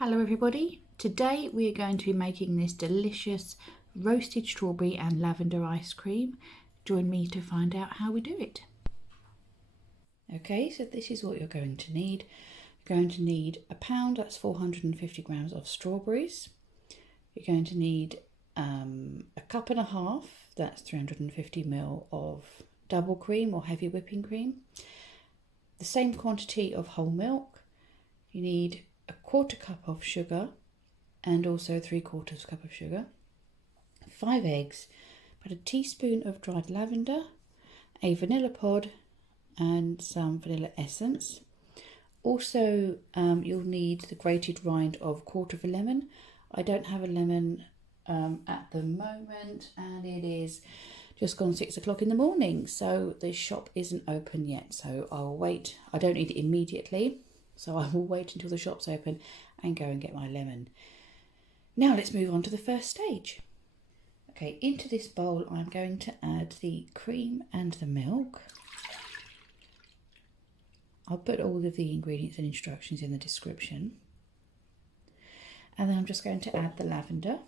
Hello everybody, today we are going to be making this delicious roasted strawberry and lavender ice cream. Join me to find out how we do it. Okay, so this is what you're going to need. You're going to need a pound, that's 450 grams of strawberries. You're going to need a cup and a half, that's 350 ml of double cream or heavy whipping cream. The same quantity of whole milk. You need a quarter cup of sugar and also 3/4 cup of sugar, 5 eggs, about a teaspoon of dried lavender, a vanilla pod and some vanilla essence. Also you'll need the grated rind of 1/4 of a lemon. I don't have a lemon at the moment and it is just gone 6 o'clock in the morning, so the shop isn't open yet, so I'll wait. I don't need it immediately, so I will wait until the shop's open and go and get my lemon. Now let's move on to the first stage. Okay, into this bowl I'm going to add the cream and the milk. I'll put all of the ingredients and instructions in the description. And then I'm just going to add the lavender,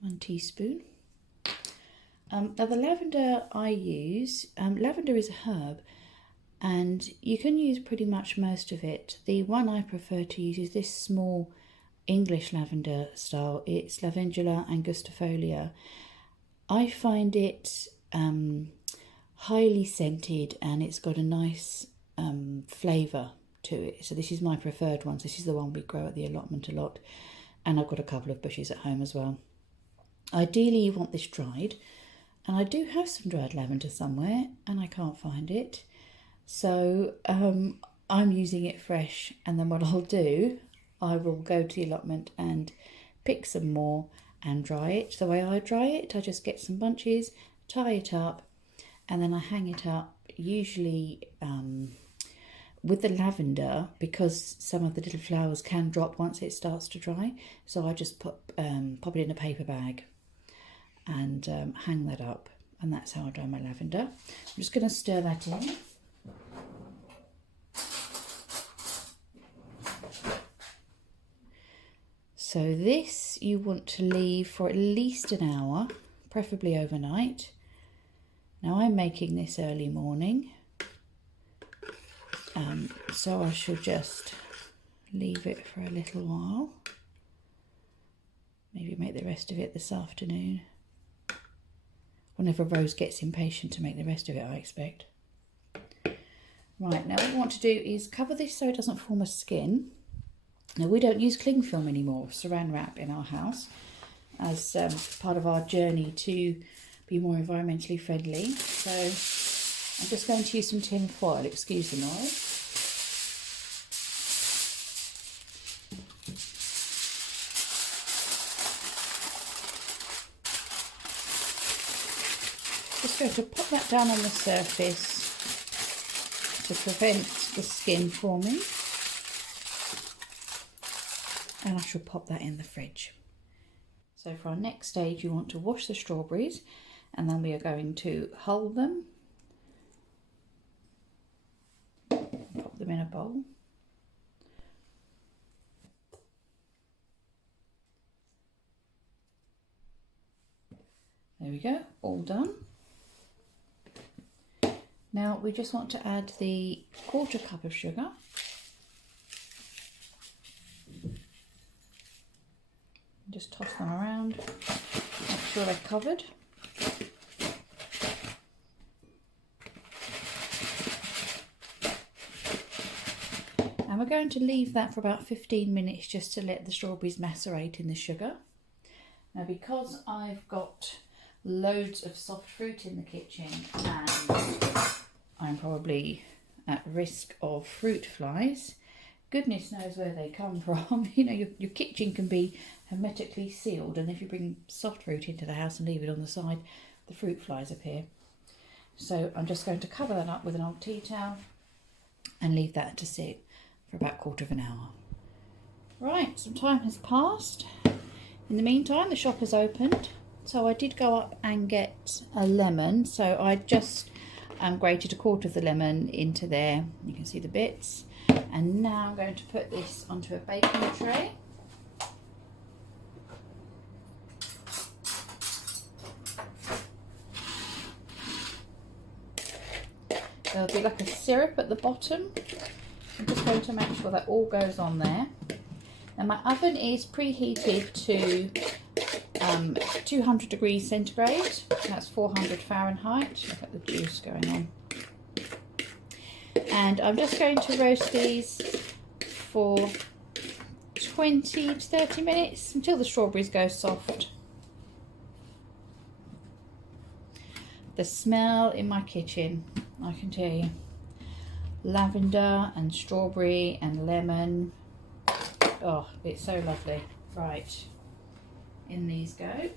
1 teaspoon. Now the lavender I use, lavender is a herb, and you can use pretty much most of it. The one I prefer to use is this small English lavender style. It's Lavender angustifolia. I find it highly scented and it's got a nice flavour to it. So this is my preferred one. This is the one we grow at the allotment a lot, and I've got a couple of bushes at home as well. Ideally you want this dried, and I do have some dried lavender somewhere and I can't find it. So I'm using it fresh, and then what I'll do, I will go to the allotment and pick some more and dry it. The way I dry it, I just get some bunches, tie it up, and then I hang it up, usually with the lavender, because some of the little flowers can drop once it starts to dry. So I just pop it in a paper bag and hang that up, and that's how I dry my lavender. I'm just going to stir that in. So this you want to leave for at least an hour, preferably overnight. Now I'm making this early morning, so I should just leave it for a little while. Maybe make the rest of it this afternoon. Whenever Rose gets impatient to make the rest of it, I expect. Right, now what we want to do is cover this so it doesn't form a skin. Now we don't use cling film anymore, saran wrap, in our house, as part of our journey to be more environmentally friendly. So I'm just going to use some tin foil, excuse the noise. Just going to pop that down on the surface to prevent the skin forming. And I shall pop that in the fridge. So for our next stage, you want to wash the strawberries, and then we are going to hull them. Pop them in a bowl. There we go, all done. Now we just want to add the 1/4 cup of sugar. Just toss them around, make sure they're covered. And we're going to leave that for about 15 minutes just to let the strawberries macerate in the sugar. Now because I've got loads of soft fruit in the kitchen and I'm probably at risk of fruit flies, goodness knows where they come from. You know, your kitchen can be hermetically sealed, and if you bring soft fruit into the house and leave it on the side, the fruit flies appear. So I'm just going to cover that up with an old tea towel and leave that to sit for about 1/4 of an hour. Right, some time has passed. In the meantime, the shop has opened, so I did go up and get a lemon. So I just grated 1/4 of the lemon into there. You can see the bits. And now I'm going to put this onto a baking tray. There'll be like a syrup at the bottom. I'm just going to make sure that all goes on there. Now my oven is preheated to 200 degrees centigrade. That's 400 Fahrenheit. Look at the juice going on. And I'm just going to roast these for 20 to 30 minutes until the strawberries go soft. The smell in my kitchen, I can tell you. Lavender and strawberry and lemon. Oh, it's so lovely. Right, in these go.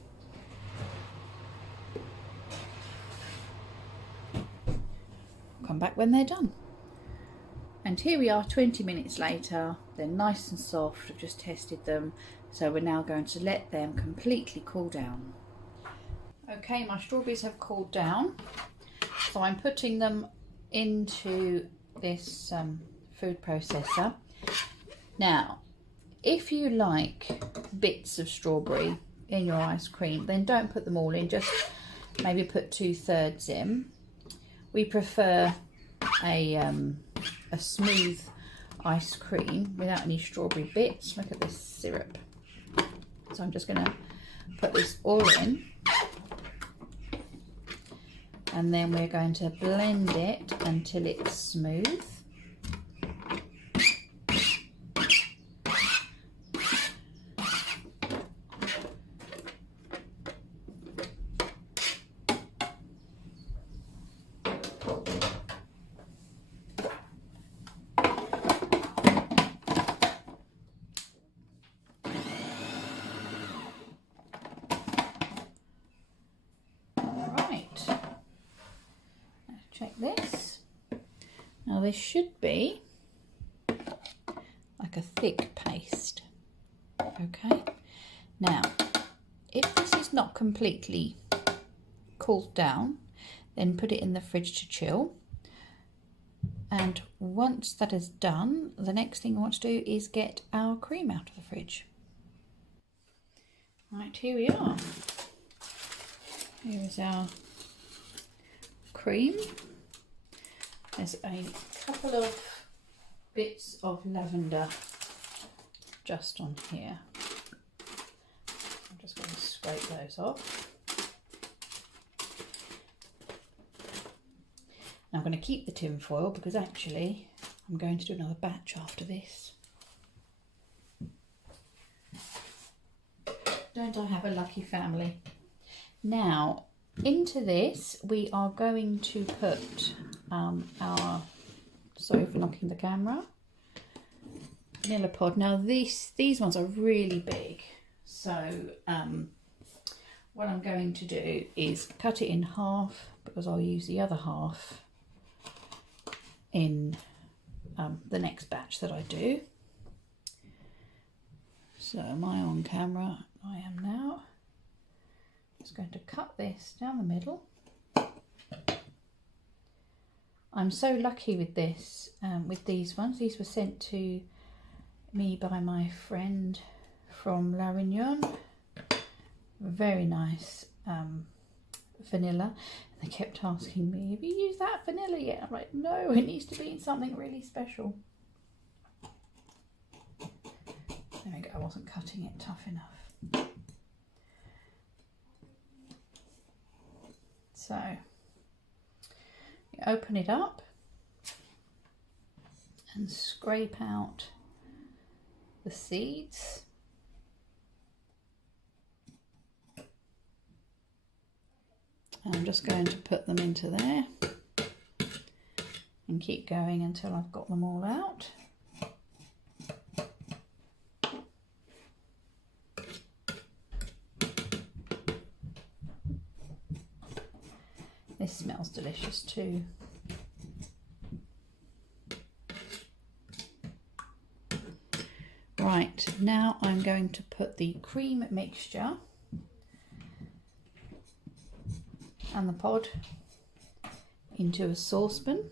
Come back when they're done. And here we are 20 minutes later. They're nice and soft. I've just tested them. So we're now going to let them completely cool down. Okay, my strawberries have cooled down. So I'm putting them into this food processor. Now, if you like bits of strawberry in your ice cream, then don't put them all in. Just maybe put 2/3 in. We prefer a smooth ice cream without any strawberry bits. Look at this syrup. So I'm just going to put this all in, and then we're going to blend it until it's smooth. Check this. Now this should be like a thick paste. Okay. Now, if this is not completely cooled down, then put it in the fridge to chill. And once that is done, the next thing I want to do is get our cream out of the fridge. Right, here we are. Here is our cream. There's a couple of bits of lavender just on here. I'm just going to scrape those off. Now I'm going to keep the tin foil because actually I'm going to do another batch after this. Don't I have a lucky family? Now, into this we are going to put our, sorry for knocking the camera, vanilla pod. Now these ones are really big, so what I'm going to do is cut it in half because I'll use the other half in the next batch that I do. So am I on camera? I am now. Just going to cut this down the middle. I'm so lucky with this, with these ones. These were sent to me by my friend from La Réunion. Very nice vanilla. And they kept asking me, have you used that vanilla yet? I'm like, no, it needs to be something really special. There we go, I wasn't cutting it tough enough. So you open it up and scrape out the seeds. And I'm just going to put them into there and keep going until I've got them all out. This smells delicious too. Right, now I'm going to put the cream mixture and the pod into a saucepan.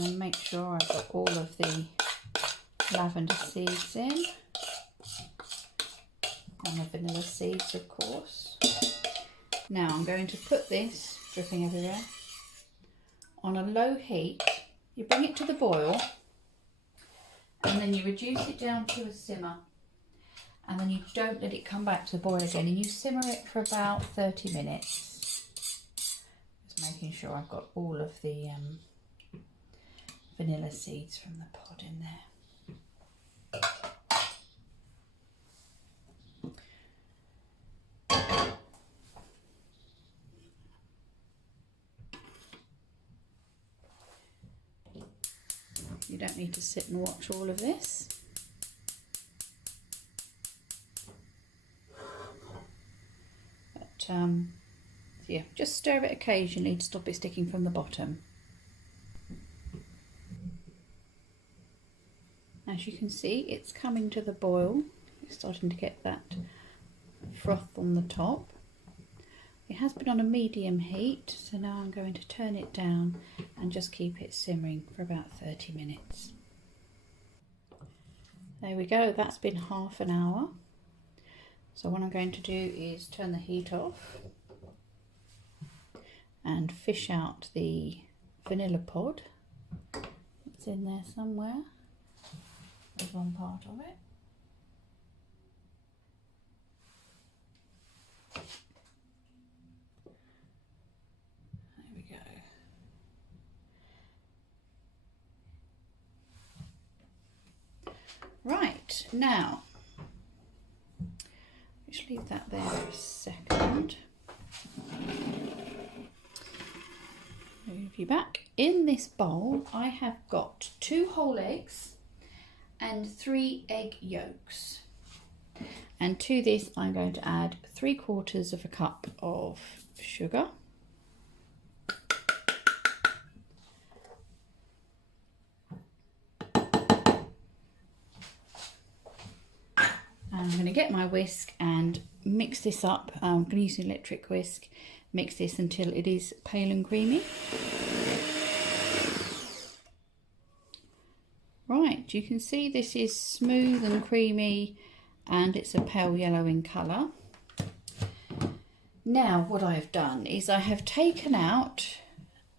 going to make sure I've got all of the lavender seeds in, and the vanilla seeds, of course. Now I'm going to put this, dripping everywhere, on a low heat. You bring it to the boil, and then you reduce it down to a simmer, and then you don't let it come back to the boil again, and you simmer it for about 30 minutes. Just making sure I've got all of the vanilla seeds from the pod in there. You don't need to sit and watch all of this. But yeah, just stir it occasionally to stop it sticking from the bottom. As you can see, it's coming to the boil. It's starting to get that froth on the top. It has been on a medium heat, so now I'm going to turn it down and just keep it simmering for about 30 minutes. There we go, that's been half an hour. So what I'm going to do is turn the heat off and fish out the vanilla pod. It's in there somewhere. There's one part of it. There we go. Right, now, just leave that there for a second. Move you back. In this bowl, I have got 2 whole eggs and 3 egg yolks. And to this, I'm going to add 3/4 of a cup of sugar. I'm going to get my whisk and mix this up. I'm going to use an electric whisk. Mix this until it is pale and creamy. Right, you can see this is smooth and creamy, and it's a pale yellow in colour. Now what I've done is I have taken out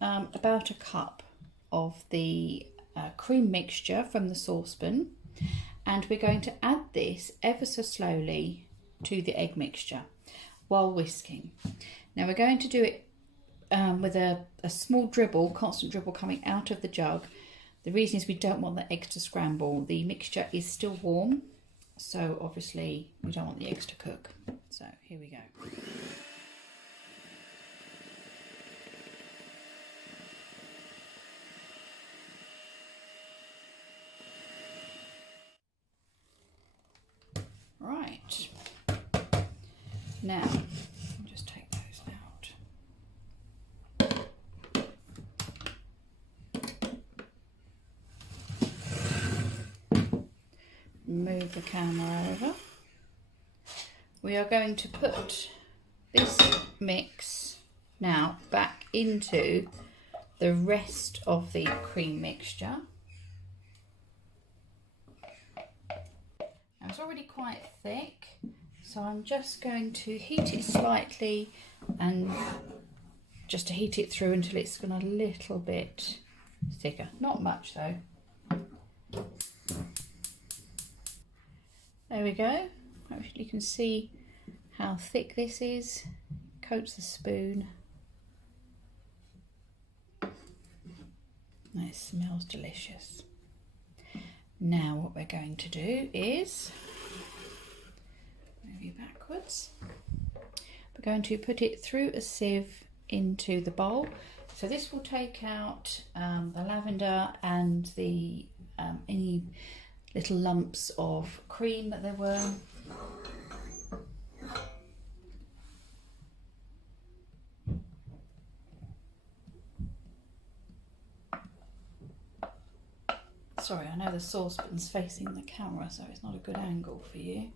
about a cup of the cream mixture from the saucepan, and we're going to add this ever so slowly to the egg mixture while whisking. Now we're going to do it with a small dribble, constant dribble coming out of the jug. The reason is we don't want the eggs to scramble. The mixture is still warm, so obviously we don't want the eggs to cook. So here we go. Right, now I'll just take those out. Move the camera over. We are going to put this mix now back into the rest of the cream mixture. Now it's already quite thick, so I'm just going to heat it slightly and just to heat it through until it's gone a little bit thicker. Not much though. There we go. Hopefully you can see how thick this is. Coats the spoon. It smells delicious. Now what we're going to do is move you backwards. We're going to put it through a sieve into the bowl. So this will take out the lavender and the any little lumps of cream that there were. Sorry, I know the saucepan's facing the camera, so it's not a good angle for you.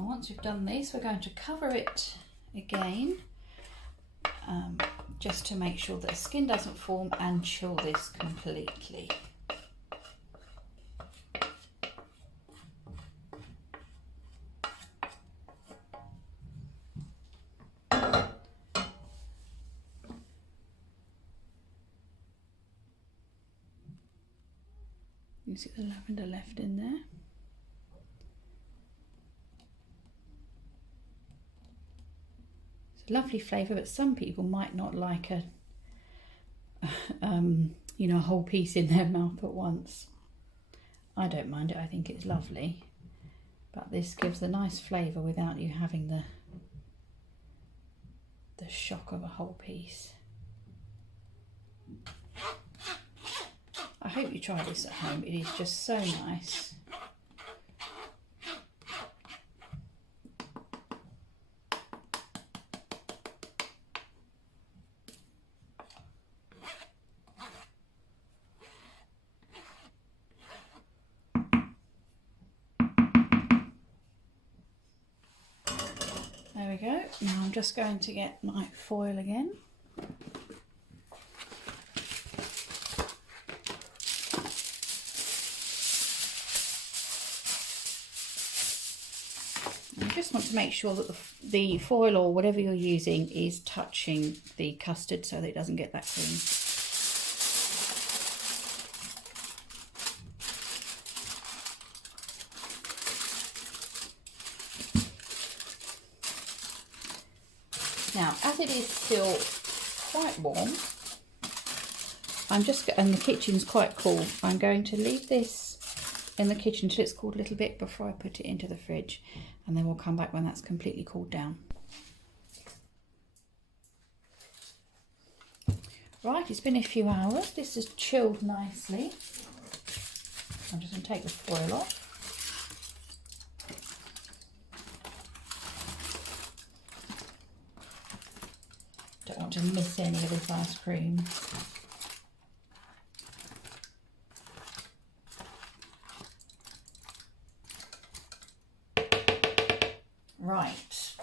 Now once we've done this, we're going to cover it again, just to make sure that the skin doesn't form, and chill this completely. You see the lavender left in there. Lovely flavour, but some people might not like a you know, a whole piece in their mouth at once. I don't mind it, I think it's lovely, but this gives a nice flavour without you having the shock of a whole piece. I hope you try this at home, it is just so nice. There we go. Now I'm just going to get my foil again. I just want to make sure that the foil or whatever you're using is touching the custard so that it doesn't get that cream. Now, as it is still quite warm, and the kitchen's quite cool, I'm going to leave this in the kitchen till it's cooled a little bit before I put it into the fridge, and then we'll come back when that's completely cooled down. Right, it's been a few hours. This has chilled nicely. I'm just going to take the foil off. Don't want to miss any of this ice cream. Right.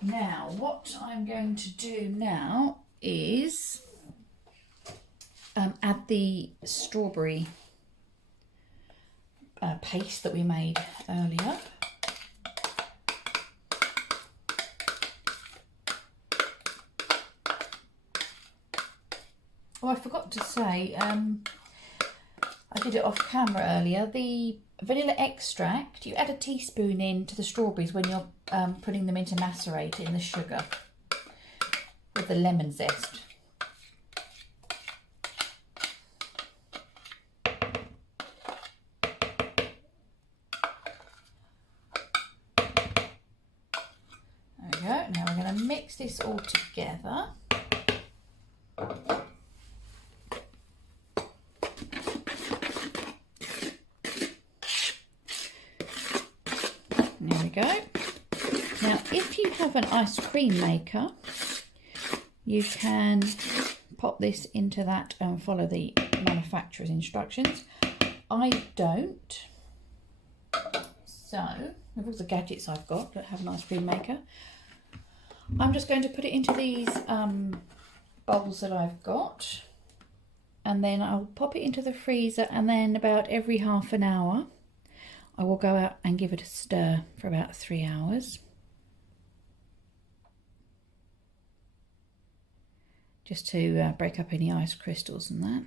Now, what I'm going to do now is add the strawberry paste that we made earlier. Oh, I forgot to say, I did it off camera earlier, the vanilla extract, you add a teaspoon into the strawberries when you're putting them into macerate in the sugar with the lemon zest. There we go. Now we're going to mix this all together. There we go. Now, if you have an ice cream maker, you can pop this into that and follow the manufacturer's instructions. I don't. So, with all the gadgets I've got that have an ice cream maker, I'm just going to put it into these bowls that I've got, and then I'll pop it into the freezer, and then about every half an hour I will go out and give it a stir for about 3 hours. Just to break up any ice crystals and that.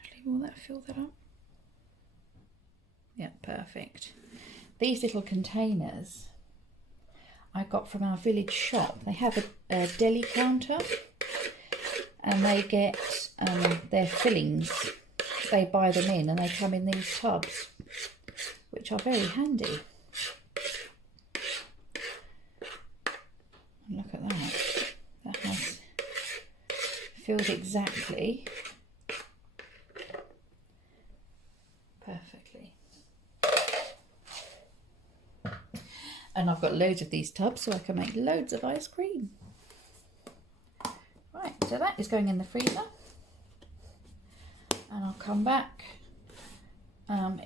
Actually, will that fill that up? Yeah, perfect. These little containers I got from our village shop. They have a deli counter, and they get their fillings. They buy them in and they come in these tubs, which are very handy. Look at that. That has filled exactly perfectly. And I've got loads of these tubs, so I can make loads of ice cream. Right, so that is going in the freezer. And I'll come back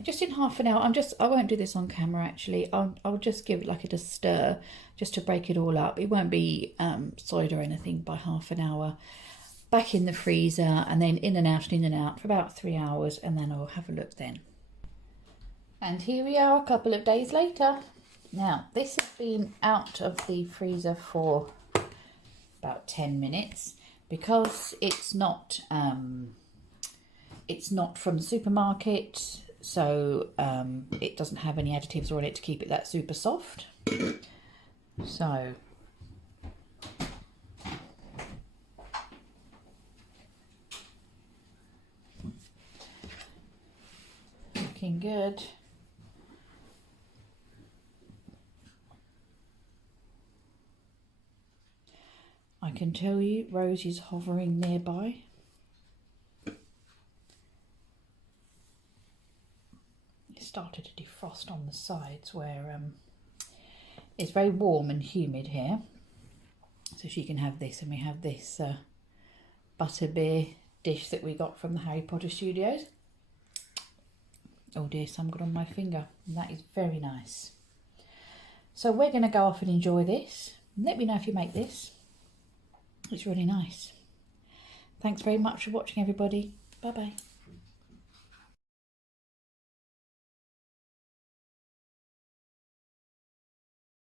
just in half an hour. I won't do this on camera actually. I'll just give it like a stir just to break it all up. It won't be solid or anything by half an hour. Back in the freezer and then in and out for about 3 hours, and then I'll have a look then. And here we are a couple of days later. Now this has been out of the freezer for about 10 minutes because it's not from the supermarket, so it doesn't have any additives or in it to keep it that super soft. So looking good. I can tell you Rose is hovering nearby. It started to defrost on the sides where it's very warm and humid here. So she can have this, and we have this butterbeer dish that we got from the Harry Potter Studios. Oh dear, some got on my finger, and that is very nice. So we're going to go off and enjoy this. Let me know if you make this. It's really nice. Thanks very much for watching, everybody. Bye bye.